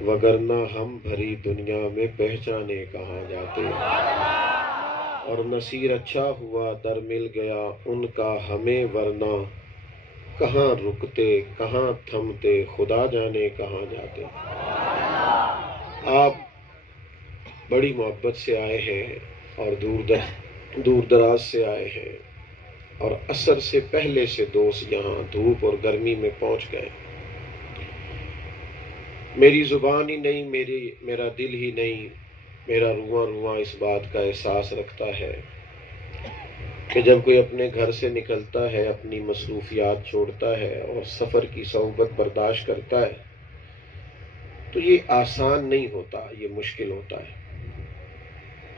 وگرنہ ہم بھری دنیا میں پہچانے کہاں جاتے، اور نصیر اچھا ہوا در مل گیا ان کا ہمیں، ورنہ کہاں رکتے کہاں تھمتے خدا جانے کہاں جاتے۔ آپ بڑی محبت سے آئے ہیں اور دور دراز سے آئے ہیں، اور عصر سے پہلے سے دوست یہاں دھوپ اور گرمی میں پہنچ گئے۔ میری زبان ہی نہیں، میرا دل ہی نہیں، میرا رواں رواں اس بات کا احساس رکھتا ہے کہ جب کوئی اپنے گھر سے نکلتا ہے، اپنی مصروفیات چھوڑتا ہے اور سفر کی صحبت برداشت کرتا ہے، تو یہ آسان نہیں ہوتا، یہ مشکل ہوتا ہے۔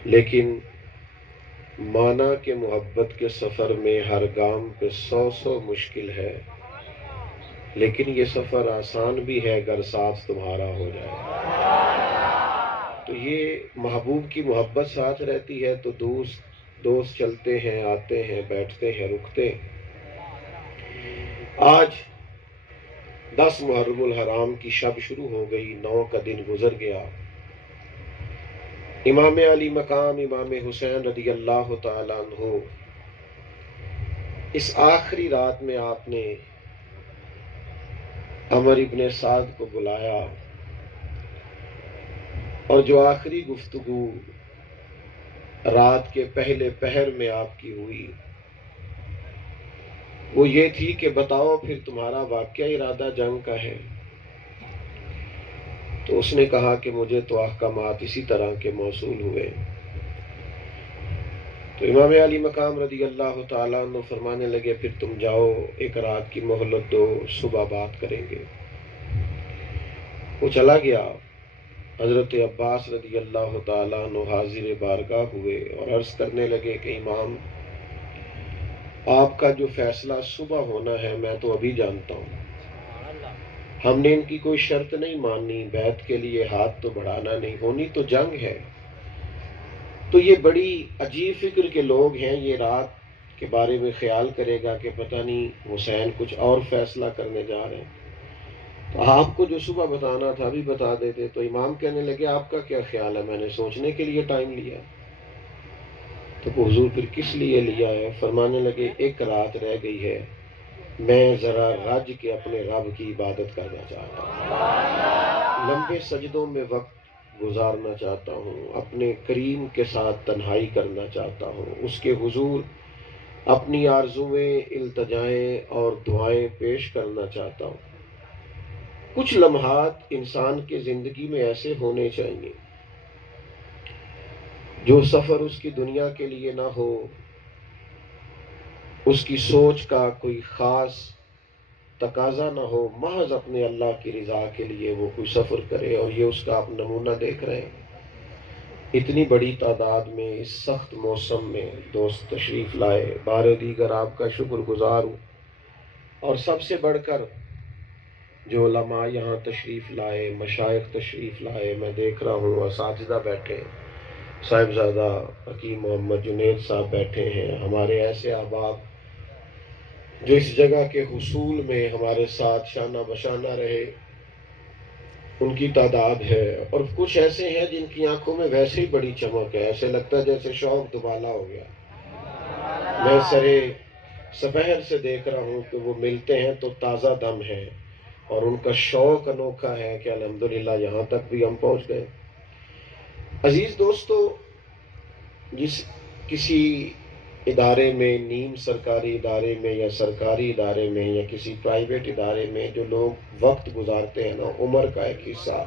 لیکن مانا کہ محبت کے سفر میں ہر گام پہ 100 مشکل ہے، لیکن یہ سفر آسان بھی ہے اگر ساتھ تمہارا ہو جائے۔ تو یہ محبوب کی محبت ساتھ رہتی ہے تو دوست چلتے ہیں، آتے ہیں، بیٹھتے ہیں، رکتے ہیں۔ آج 10 محرم الحرام کی شب شروع ہو گئی، 9 کا دن گزر گیا۔ امام علی مقام امام حسین رضی اللہ تعالیٰ عنہ، اس آخری رات میں آپ نے عمر ابن سعد کو بلایا، اور جو آخری گفتگو رات کے پہلے پہر میں آپ کی ہوئی وہ یہ تھی کہ بتاؤ پھر تمہارا واقعہ ارادہ جنگ کا ہے؟ تو اس نے کہا کہ مجھے تو احکامات اسی طرح کے موصول ہوئے۔ تو امام علی مقام رضی اللہ تعالیٰ عنہ فرمانے لگے پھر تم جاؤ، ایک رات کی مہلت دو، صبح بات کریں گے۔ وہ چلا گیا۔ حضرت عباس رضی اللہ تعالیٰ عنہ حاضر بارگاہ ہوئے اور عرض کرنے لگے کہ امام، آپ کا جو فیصلہ صبح ہونا ہے میں تو ابھی جانتا ہوں، ہم نے ان کی کوئی شرط نہیں ماننی، بیعت کے لیے ہاتھ تو بڑھانا نہیں، ہونی تو جنگ ہے۔ تو یہ بڑی عجیب فکر کے لوگ ہیں، یہ رات کے بارے میں خیال کرے گا کہ پتہ نہیں حسین کچھ اور فیصلہ کرنے جا رہے ہیں، تو آپ کو جو صبح بتانا تھا ابھی بتا دیتے۔ تو امام کہنے لگے آپ کا کیا خیال ہے؟ میں نے سوچنے کے لیے ٹائم لیا۔ تو حضور پھر کس لیے لیا ہے؟ فرمانے لگے ایک رات رہ گئی ہے، میں ذرا رج کے اپنے رب کی عبادت کرنا چاہتا ہوں، لمبے سجدوں میں وقت گزارنا چاہتا ہوں، اپنے کریم کے ساتھ تنہائی کرنا چاہتا ہوں، اس کے حضور اپنی آرزویں، التجائیں اور دعائیں پیش کرنا چاہتا ہوں۔ کچھ لمحات انسان کی زندگی میں ایسے ہونے چاہیے جو سفر اس کی دنیا کے لیے نہ ہو، اس کی سوچ کا کوئی خاص تقاضا نہ ہو، محض اپنے اللہ کی رضا کے لیے وہ کوئی سفر کرے، اور یہ اس کا آپ نمونہ دیکھ رہے ہیں۔ اتنی بڑی تعداد میں اس سخت موسم میں دوست تشریف لائے، بار دیگر آپ کا شکر گزار ہوں۔ اور سب سے بڑھ کر جو علماء یہاں تشریف لائے، مشائخ تشریف لائے، میں دیکھ رہا ہوں اساتذہ بیٹھے ہیں، صاحبزادہ حکیم محمد جنید صاحب بیٹھے ہیں، ہمارے ایسے احباب جو اس جگہ کے حصول میں ہمارے ساتھ شانہ بشانہ رہے، ان کی تعداد ہے، اور کچھ ایسے ہیں جن کی آنکھوں میں ویسے ہی بڑی چمک ہے، ایسے لگتا ہے جیسے شوق دوبالا ہو گیا۔ میں سرے سپہر سے دیکھ رہا ہوں کہ وہ ملتے ہیں تو تازہ دم ہے، اور ان کا شوق انوکھا ہے کہ الحمدللہ یہاں تک بھی ہم پہنچ گئے۔ عزیز دوستو، کسی ادارے میں، نیم سرکاری ادارے میں یا سرکاری ادارے میں یا کسی پرائیویٹ ادارے میں جو لوگ وقت گزارتے ہیں نا، عمر کا ایک حصہ،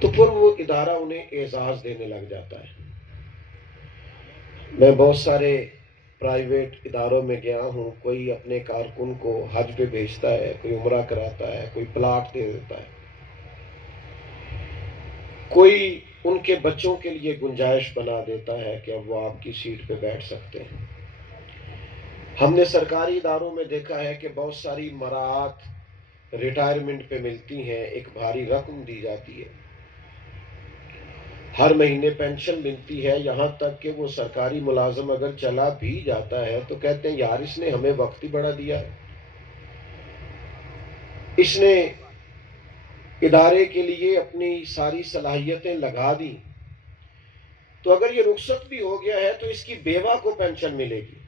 تو پھر وہ ادارہ انہیں اعزاز دینے لگ جاتا ہے۔ میں بہت سارے پرائیویٹ اداروں میں گیا ہوں، کوئی اپنے کارکن کو حج پہ بھیجتا ہے، کوئی عمرہ کراتا ہے، کوئی پلاٹ دے دیتا ہے، کوئی ان کے بچوں کے لیے گنجائش بنا دیتا ہے کہ اب وہ آپ کی سیٹ پہ بیٹھ سکتے ہیں۔ ہم نے سرکاری اداروں میں دیکھا ہے کہ بہت ساری مراعات ریٹائرمنٹ پہ ملتی ہیں، ایک بھاری رقم دی جاتی ہے، ہر مہینے پینشن ملتی ہے، یہاں تک کہ وہ سرکاری ملازم اگر چلا بھی جاتا ہے تو کہتے ہیں یار اس نے ہمیں وقت ہی بڑا دیا ہے، اس نے ادارے کے لیے اپنی ساری صلاحیتیں لگا دی، تو اگر یہ رخصت بھی ہو گیا ہے تو اس کی بیوہ کو پینشن ملے گی،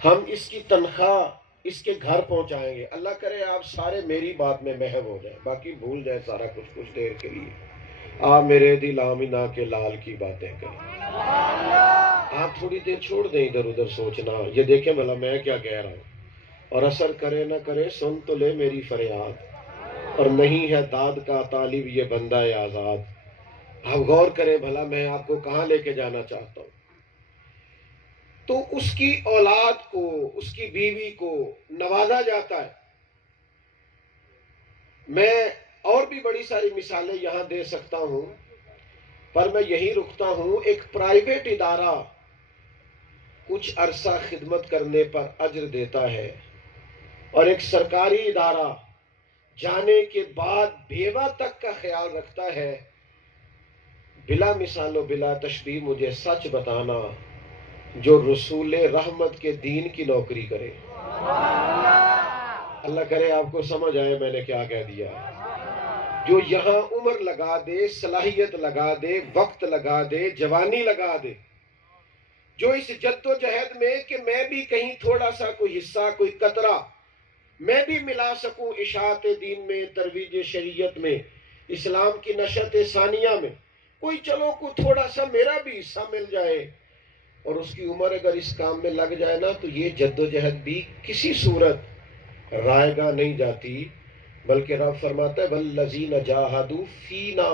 ہم اس کی تنخواہ اس کے گھر پہنچائیں گے۔ اللہ کرے آپ سارے میری بات میں محو ہو جائیں، باقی بھول جائیں سارا کچھ دیر کے لیے، آپ میرے دل آمینہ کے لال کی باتیں کریں، آپ تھوڑی دیر چھوڑ دیں ادھر ادھر سوچنا، یہ دیکھیں بھلا میں کیا کہہ رہا ہوں، اور اثر کرے نہ کرے سن تو لے میری فریاد، اور نہیں ہے داد کا طالب یہ بندہ آزاد۔ آپ غور کریں بھلا میں آپ کو کہاں لے کے جانا چاہتا ہوں۔ تو اس کی اولاد کو، اس کی بیوی کو نوازا جاتا ہے۔ میں اور بھی بڑی ساری مثالیں یہاں دے سکتا ہوں، پر میں یہی رکتا ہوں۔ ایک پرائیویٹ ادارہ کچھ عرصہ خدمت کرنے پر اجر دیتا ہے، اور ایک سرکاری ادارہ جانے کے بعد بیوہ تک کا خیال رکھتا ہے۔ بلا مثال و بلا تشبیہ مجھے سچ بتانا، جو رسول رحمت کے دین کی نوکری کرے، اللہ کرے آپ کو سمجھ آئے میں نے کیا کہہ دیا، جو یہاں عمر لگا دے، صلاحیت لگا دے، وقت لگا دے، جوانی لگا دے، جو اس جد و جہد میں کہ میں بھی کہیں تھوڑا سا کوئی حصہ، کوئی قطرہ میں بھی ملا سکوں اشاعت دین میں، ترویج شریعت میں، اسلام کی نشت ثانیہ میں، کوئی چلو کوئی تھوڑا سا میرا بھی حصہ مل جائے، اور اس کی عمر اگر اس کام میں لگ جائے نا، تو یہ جد و جہد بھی کسی صورت رائے گاہ نہیں جاتی، بلکہ رب فرماتا ہے والذین جاہدوا فینا،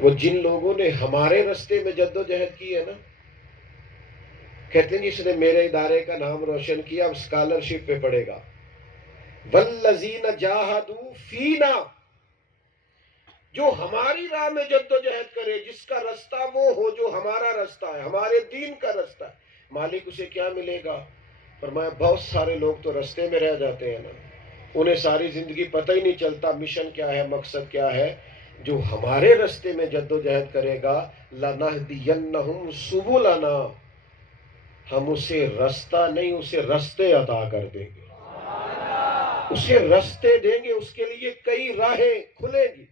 وہ جن لوگوں نے ہمارے رستے میں جد و جہد کی ہے نا، کہتے ہیں جس نے میرے ادارے کا نام روشن کیا اب اسکالرشپ پہ پڑے گا، والذین جاہدوا فینا، جو ہماری راہ میں جد و جہد کرے، جس کا رستہ وہ ہو جو ہمارا رستہ ہے، ہمارے دین کا رستہ ہے، مالک اسے کیا ملے گا؟ فرمایا بہت سارے لوگ تو رستے میں رہ جاتے ہیں نا، انہیں ساری زندگی پتہ ہی نہیں چلتا مشن کیا ہے، مقصد کیا ہے۔ جو ہمارے رستے میں جد و جہد کرے گا لَنَهْدِيَنَّهُمْ سُبُلَنَا، ہم اسے رستہ نہیں اسے رستے عطا کر دیں گے، اسے رستے دیں گے، اس کے لیے کئی راہیں کھلیں گی،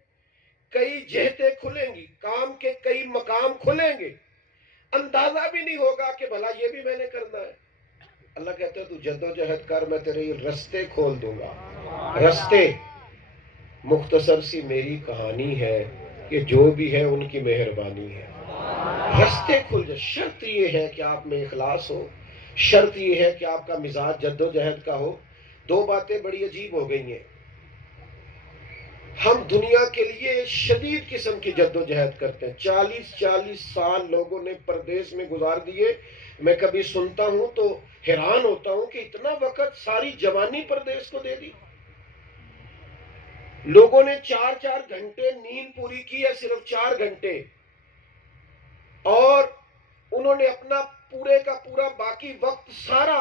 کئی جہتیں کھلیں گی، کام کے کئی مقام کھلیں گے، اندازہ بھی نہیں ہوگا کہ بھلا یہ بھی میں نے کرنا ہے۔ اللہ کہتا ہے تو جد و جہد کر، میں تیرے رستے کھول دوں گا۔ رستے مختصر سی میری کہانی ہے کہ جو بھی ہے ان کی مہربانی ہے، رستے کھل جائے۔ شرط یہ ہے کہ آپ میں اخلاص ہو، شرط یہ ہے کہ آپ کا مزاج جد و جہد کا ہو۔ دو باتیں بڑی عجیب ہو گئی ہیں، ہم دنیا کے لیے شدید قسم کی جد و جہد کرتے ہیں، 40 سال لوگوں نے پردیس میں گزار دیے۔ میں کبھی سنتا ہوں تو حیران ہوتا ہوں کہ اتنا وقت ساری جوانی پردیس کو دے دی۔ لوگوں نے 4 گھنٹے نیند پوری کی ہے، صرف 4 گھنٹے، اور انہوں نے اپنا پورے کا پورا باقی وقت سارا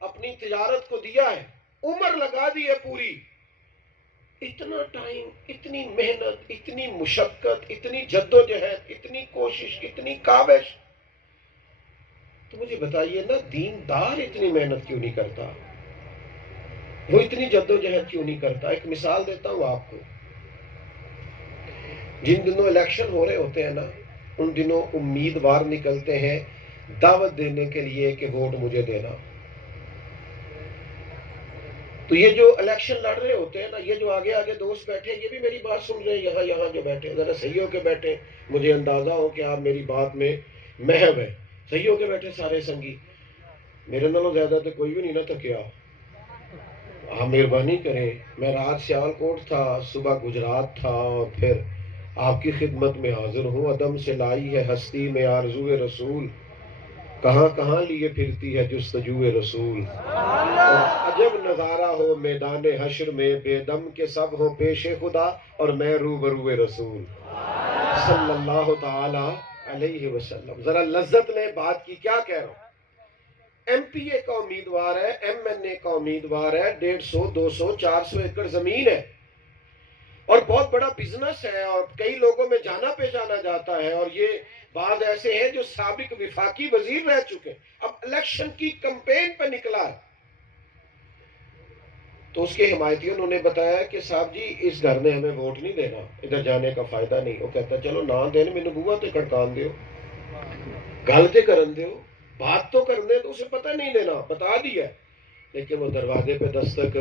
اپنی تجارت کو دیا ہے، عمر لگا دی ہے پوری۔ اتنا ٹائم، اتنی محنت، اتنی مشقت، اتنی جد و جہد، اتنی کوشش، اتنی کاوش، تو مجھے بتائیے نا دیندار اتنی محنت کیوں نہیں کرتا؟ وہ اتنی جد و جہد کیوں نہیں کرتا؟ ایک مثال دیتا ہوں آپ کو، جن دنوں الیکشن ہو رہے ہوتے ہیں نا، ان دنوں امیدوار نکلتے ہیں دعوت دینے کے لیے کہ ووٹ مجھے دینا۔ تو یہ جو الیکشن لڑ رہے ہوتے ہیں نا، یہ جو آگے آگے دوست بیٹھے ہیں، یہ بھی میری بات سن رہے ہیں، یہاں جو بیٹھے ذرا صحیح ہو کے بیٹھے، مجھے اندازہ ہو کہ آپ میری بات میں محو ہے، صحیح ہو کے بیٹھے سارے سنگی، میرے نالوں زیادہ تو کوئی بھی نہیں نہ تھکیا، آپ مہربانی کریں۔ میں رات سیال کوٹ تھا، صبح گجرات تھا، اور پھر آپ کی خدمت میں حاضر ہوں۔ عدم سے لائی ہے ہستی میں آرزوئے رسول، کہاں کہاں لیے پھرتی ہے جستجوئے رسول، اور عجب نظارہ ہو میدان حشر میں، بے دم کے سب ہو پیش خدا اور میں روبروئے رسول صلی اللہ تعالی علیہ وسلم۔ ذرا لذت لیں بات کی، کیا کہہ رہا ہوں۔ ایم پی اے کا امیدوار ہے، ایم این اے کا امیدوار ہے، 150 200 400 ایکڑ زمین ہے، اور بہت بڑا بزنس ہے، اور کئی لوگوں میں جانا پہچانا جاتا ہے، اور یہ بعض ایسے ہیں جو سابق وفاقی وزیر رہ چکے، اب الیکشن کی کمپین پہ نکلا ہے۔ تو اس کے حمایتیوں نے بتایا کہ صاحب جی اس گھر نے ہمیں ووٹ نہیں دینا، ادھر جانے کا فائدہ نہیں. وہ کہتا چلو نہ دین مینوں بوہا تے کھڑکان دیو، گل تے کرن دیو، بات تو کرنے تو اسے پتہ نہیں دینا، بتا دیا. لیکن وہ دروازے پہ دستک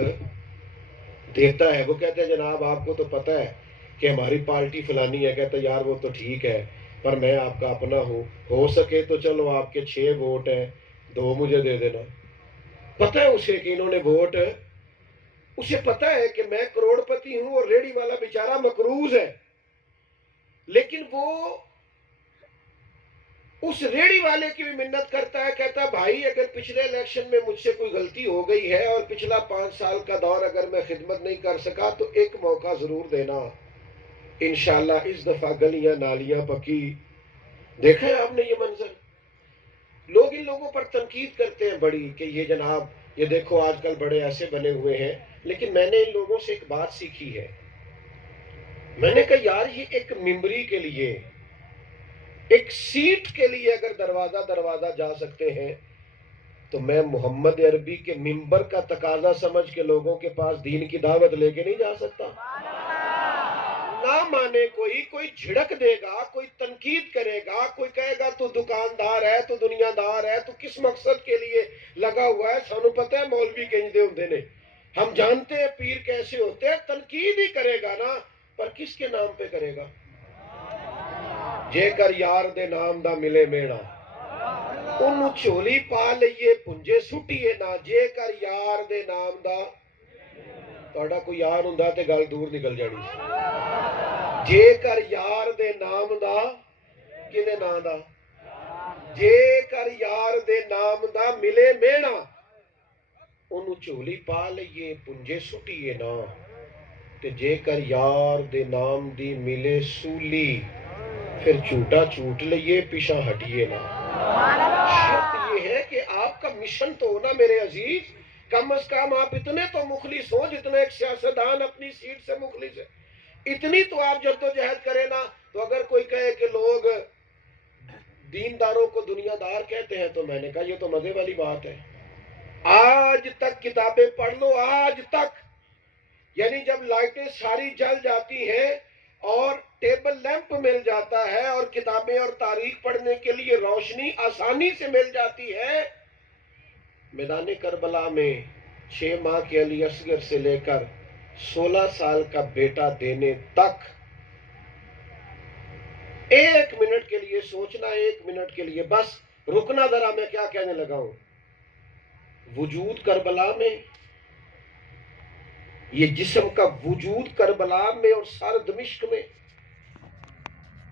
دیتا ہے. وہ کہتے ہیں جناب آپ کو تو پتہ ہے کہ ہماری پارٹی فلانی ہے. کہتا ہے یار وہ تو ٹھیک ہے پر میں آپ کا اپنا ہوں، ہو سکے تو چلو آپ کے 6 ووٹ ہیں 2 مجھے دے دینا. پتہ ہے اسے کہ انہوں نے ووٹ، اسے پتہ ہے کہ میں کروڑ پتی ہوں اور ریڑی والا بیچارہ مقروض ہے. لیکن وہ اس ریڑی والے کی بھی منت کرتا ہے. کہتا ہے بھائی اگر پچھلے الیکشن میں مجھ سے کوئی غلطی ہو گئی ہے اور پچھلا 5 سال کا دور اگر میں خدمت نہیں کر سکا تو ایک موقع ضرور دینا، انشاءاللہ اس دفعہ گلیاں نالیاں پکی. دیکھا ہے آپ نے یہ منظر؟ لوگ ان لوگوں پر تنقید کرتے ہیں بڑی کہ یہ جناب یہ دیکھو آج کل بڑے ایسے بنے ہوئے ہیں. لیکن میں نے ان لوگوں سے ایک بات سیکھی ہے. میں نے کہا یار یہ ایک ممبری کے لیے، ایک سیٹ کے لیے اگر دروازہ دروازہ جا سکتے ہیں تو میں محمد عربی کے ممبر کا تقاضا سمجھ کے لوگوں کے پاس دین کی دعوت لے کے نہیں جا سکتا. نہ مانے کوئی جھڑک دے گا، کوئی تنقید کرے گا، کوئی کہے گا تو دکاندار ہے تو دنیا دار ہے تو کس مقصد کے لیے لگا ہوا ہے. سانو پتہ ہے مولوی کہیں دے ہوندے نے، ہم جانتے ہیں پیر کیسے ہوتے ہیں. تنقید ہی کرے گا نا، پر کس کے نام پہ کرے گا؟ جے کر یار دے نام دا ملے میڑا، انہوں چولی پا لئیے پنجے سٹیے نا. جے کر یار دے نام دا، توڑا کوئی یار ہوندا تے گل دور نکل جانی سی. جے کر یار دے نام دا، کدے نام دا؟ جے کر یار دے نام دا ملے میڑا، انہوں چولی پا لئیے پنجے سٹیے نا. تے جے کر یار دے نام دی ملے سولی، پھر جھوٹا چھوٹ لئیے پیچھا ہٹیے نا. شرط یہ ہے کہ آپ کا مشن تو ہونا میرے عزیز، کم از کم آپ اتنے تو مخلص ہوں جتنے ایک سیاستدان اپنی سیٹ سے مخلص ہے. اتنی تو آپ جدوجہد کریں نا. تو اگر کوئی کہے کہ لوگ دینداروں کو دنیا دار کہتے ہیں تو میں نے کہا یہ تو مزے والی بات ہے. آج تک کتابیں پڑھ لو، آج تک، یعنی جب لائٹیں ساری جل جاتی ہیں اور ٹیبل لیمپ مل جاتا ہے اور کتابیں اور تاریخ پڑھنے کے لیے روشنی آسانی سے مل جاتی ہے، میدان کربلا میں 6 ماہ کے علی اصغر سے لے کر 16 سال کا بیٹا دینے تک 1 منٹ کے لیے سوچنا، 1 منٹ کے لیے بس رکنا ذرا. میں کیا کہنے لگا ہوں؟ وجود کربلا میں، یہ جسم کا وجود کربلا میں اور سر دمشق میں